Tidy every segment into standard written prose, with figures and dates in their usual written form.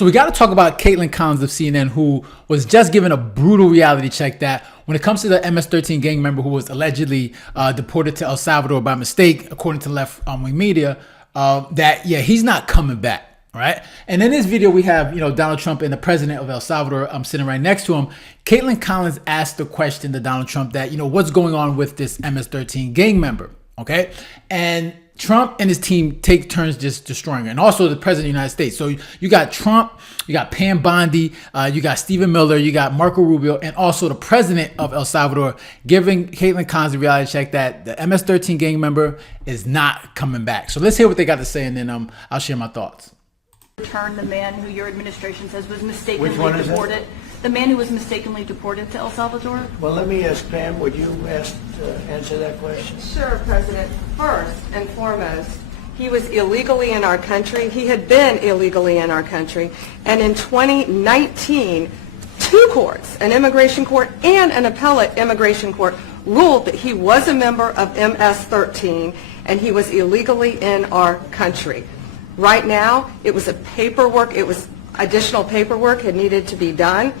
So we got to talk about Kaitlan Collins of CNN, who was just given a brutal reality check that when it comes to the MS-13 gang member who was allegedly deported to El Salvador by mistake, according to left-wing media, he's not coming back. Right. And in this video, we have, Donald Trump and the president of El Salvador sitting right next to him. Kaitlan Collins asked the question to Donald Trump that, what's going on with this MS-13 gang member? OK, and Trump and his team take turns just destroying her, and also the president of the United States. So you got Trump, you got Pam Bondi, you got Stephen Miller, you got Marco Rubio, and also the president of El Salvador giving Kaitlan Collins a reality check that the MS-13 gang member is not coming back. So let's hear what they got to say, and then I'll share my thoughts. Return the man who your administration says was mistakenly deported. The man who was mistakenly deported to El Salvador? Well, let me ask Pam, would you answer that question? Sure, President. First and foremost, he was illegally in our country. He had been illegally in our country. And in 2019, two courts, an immigration court and an appellate immigration court, ruled that he was a member of MS-13 and he was illegally in our country. Right now, it was additional paperwork had needed to be done.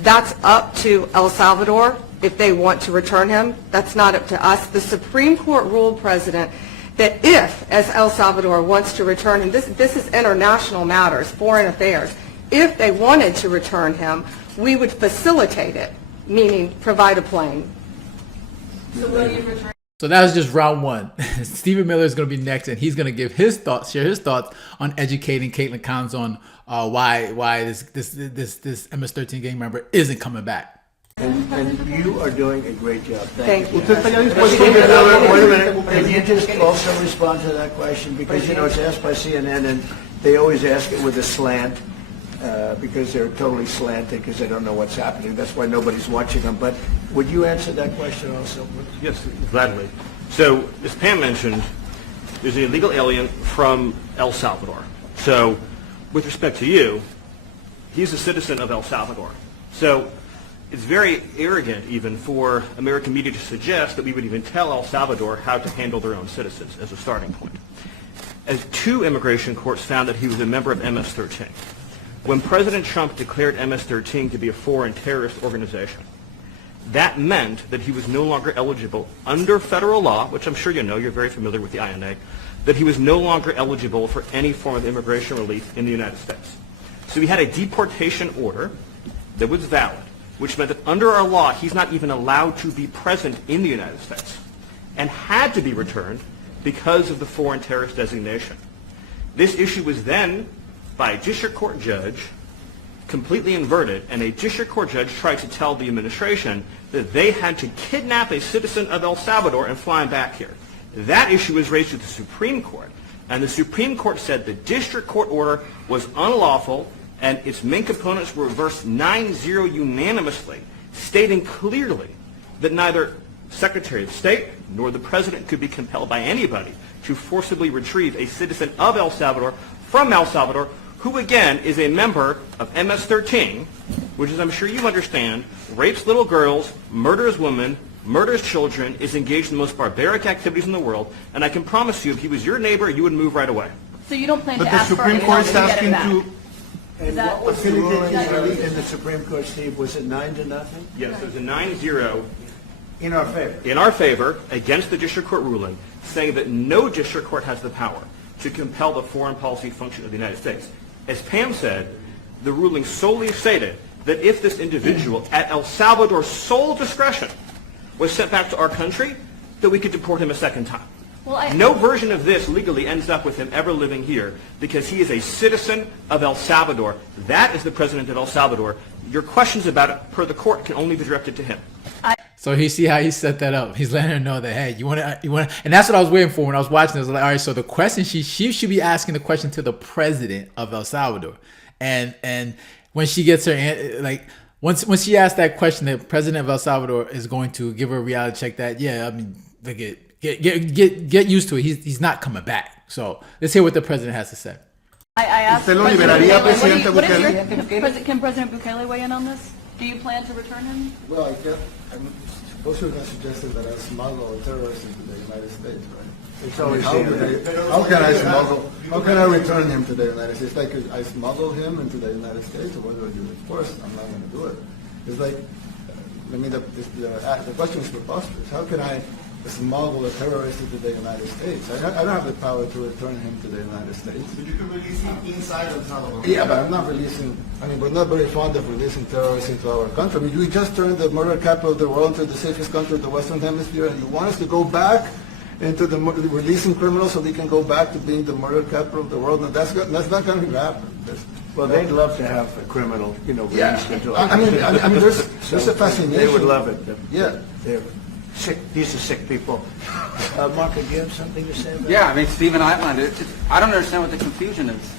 That's up to El Salvador if they want to return him. That's not up to us. The Supreme Court ruled, President, that if, as El Salvador wants to return him, this is international matters, foreign affairs, if they wanted to return him, we would facilitate it, meaning provide a plane. So will you return? So that was just round one. Stephen Miller is going to be next, and he's going to give share his thoughts on educating Kaitlan Collins on why this MS-13 gang member isn't coming back. And you are doing a great job. Thank you. Wait a minute. Can you just also respond to that question? Because, it's asked by CNN, and they always ask it with a slant. Because they're totally slanted because they don't know what's happening. That's why nobody's watching them. But would you answer that question also? Yes, gladly. So, as Pam mentioned, there's an illegal alien from El Salvador. So, with respect to you, he's a citizen of El Salvador. So, it's very arrogant even for American media to suggest that we would even tell El Salvador how to handle their own citizens as a starting point. As two immigration courts found that he was a member of MS-13. When President Trump declared MS-13 to be a foreign terrorist organization, that meant that he was no longer eligible under federal law, which I'm sure you know, you're very familiar with the INA, that he was no longer eligible for any form of immigration relief in the United States. So we had a deportation order that was valid, which meant that under our law, he's not even allowed to be present in the United States and had to be returned because of the foreign terrorist designation. This issue was then by a district court judge, completely inverted, and a district court judge tried to tell the administration that they had to kidnap a citizen of El Salvador and fly him back here. That issue was raised to the Supreme Court, and the Supreme Court said the district court order was unlawful, and its main components were reversed 9-0 unanimously, stating clearly that neither Secretary of State nor the President could be compelled by anybody to forcibly retrieve a citizen of El Salvador from El Salvador, who again is a member of MS-13, which, as I'm sure you understand, rapes little girls, murders women, murders children, is engaged in the most barbaric activities in the world, and I can promise you, if he was your neighbor, you would move right away. So you don't plan to But ask the for Supreme any Court's help to get him asking back? to... And that- what was the ruling in the Supreme Court, Steve? Was it 9-0? Yes, it was a 9-0 In our favor. in our favor against the district court ruling, saying that no district court has the power to compel the foreign policy function of the United States. As Pam said, the ruling solely stated that if this individual, at El Salvador's sole discretion, was sent back to our country, that we could deport him a second time. Well, No version of this legally ends up with him ever living here because he is a citizen of El Salvador. That is the president of El Salvador. Your questions about it, per the court, can only be directed to him. So you see how he set that up. He's letting her know that, hey, you want to, and that's what I was waiting for when I was watching this. I was like, all right, so the question, she should be asking the question to the president of El Salvador. And when she gets her, like, once she asks that question, the president of El Salvador is going to give her a reality check that, yeah, I mean, like, get used to it. He's not coming back. So let's hear what the president has to say. I asked ¿Usted lo President liberaría, Bukele, what is Presidente can President Bukele weigh in on this? Do you plan to return him? Well, I suppose you're going to suggest that I smuggle terrorists into the United States, right? It's always How can I smuggle? How can I return him to the United States? Like I smuggle him into the United States, or what do I do? Of course, I'm not going to do it. It's like, I mean, the question is preposterous. How can I smuggle a terrorist into the United States? I don't have the power to return him to the United States. But you can release him inside El Salvador. Yeah, but I'm not releasing. I mean, we're not very fond of releasing terrorists into our country. I mean, we just turned the murder capital of the world into the safest country of the Western Hemisphere, and you want us to go back into releasing criminals so they can go back to being the murder capital of the world? And that's not going to happen. Well, they'd love to have a criminal, released into I mean, there's a fascination. They would love it. Yeah. They're sick. These are sick people. Mark, do you have something to say about Yeah, I mean, Stephen outlined it. I don't understand what the confusion is.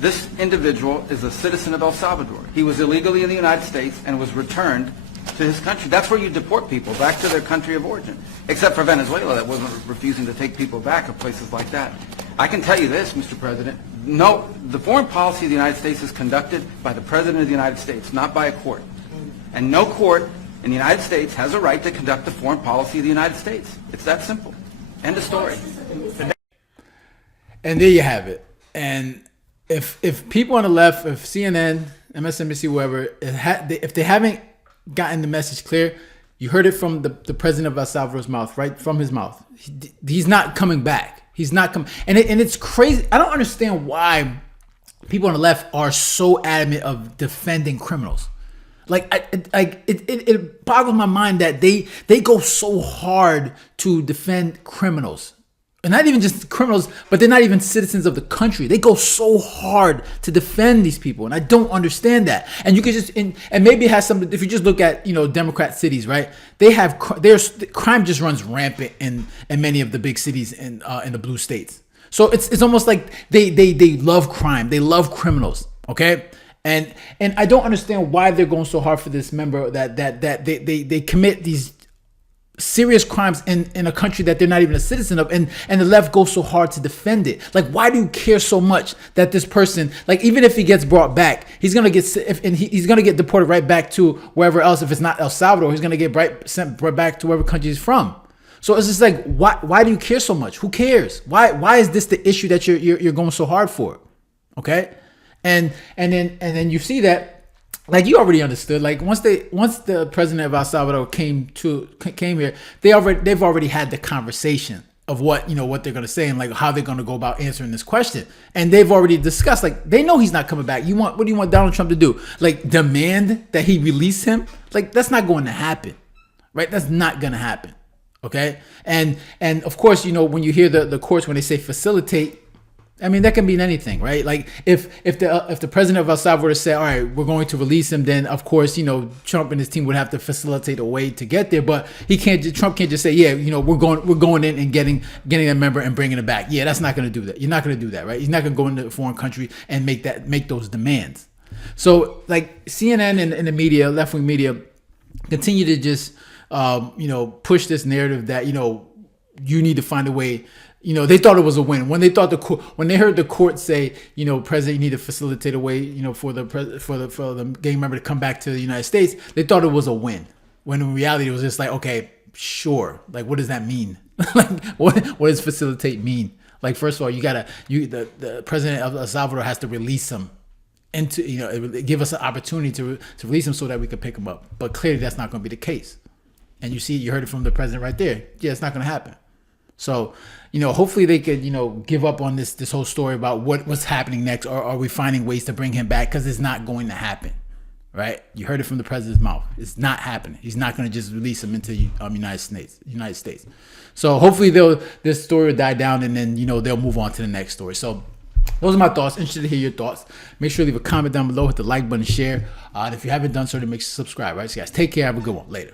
This individual is a citizen of El Salvador. He was illegally in the United States and was returned to his country. That's where you deport people, back to their country of origin. Except for Venezuela, that wasn't refusing to take people back, or places like that. I can tell you this, Mr. President. No, the foreign policy of the United States is conducted by the President of the United States, not by a court. And no court in the United States has a right to conduct the foreign policy of the United States. It's that simple. End of story. And there you have it. And if people on the left, if CNN, MSNBC, whoever, if they haven't gotten the message clear, you heard it from the president of El Salvador's mouth, right from his mouth. He's not coming back. He's not coming. And it's crazy. I don't understand why people on the left are so adamant of defending criminals. Like, it boggles my mind that they go so hard to defend criminals. And not even just criminals, but they're not even citizens of the country. They go so hard to defend these people, and I don't understand that. And you could just, and maybe it has something. If you just look at Democrat cities, right? Crime just runs rampant in many of the big cities in the blue states. So it's almost like they love crime. They love criminals. Okay. And I don't understand why they're going so hard for this member that they commit these serious crimes in a country that they're not even a citizen of, and the left goes so hard to defend it. Like, why do you care so much that this person, like, even if he gets brought back, he's gonna get he's gonna get deported right back to wherever else. If it's not El Salvador, he's gonna get sent right back to wherever country he's from. So it's just like, why do you care so much? Who cares? Why is this the issue that you're going so hard for? Okay, and then you see that. Like, you already understood. Like, once the president of El Salvador came here, they've already had the conversation of what they're gonna say and like how they're gonna go about answering this question. And they've already discussed, like, they know he's not coming back. What do you want Donald Trump to do? Like, demand that he release him? Like, that's not going to happen, right? That's not gonna happen. Okay, and of course, when you hear the courts when they say facilitate. I mean, that can mean anything, right? Like, if the president of El Salvador said, all right, we're going to release him, then of course, Trump and his team would have to facilitate a way to get there. But Trump can't just say, yeah, we're going in and getting a member and bringing it back. Yeah, that's not going to do that. You're not going to do that, right? He's not going to go into a foreign country and make those demands. So, like, CNN and the media, left-wing media, continue to just push this narrative that you need to find a way. They thought it was a win when they heard the court say, President, you need to facilitate a way, for the gang member to come back to the United States. They thought it was a win, when in reality it was just like, okay, sure. Like, what does that mean? Like, what does facilitate mean? Like, first of all, the president of El Salvador has to release him give us an opportunity to release him so that we can pick him up. But clearly that's not going to be the case. And you heard it from the president right there. Yeah, it's not going to happen. So, hopefully they could, give up on this whole story about what's happening next, or are we finding ways to bring him back? Because it's not going to happen, right? You heard it from the president's mouth. It's not happening. He's not going to just release him into United States. So hopefully this story will die down, and then they'll move on to the next story. So those are my thoughts. Interested to hear your thoughts. Make sure to leave a comment down below, hit the like button, share. And if you haven't done so, then make sure to subscribe. Right, so guys, take care. Have a good one. Later.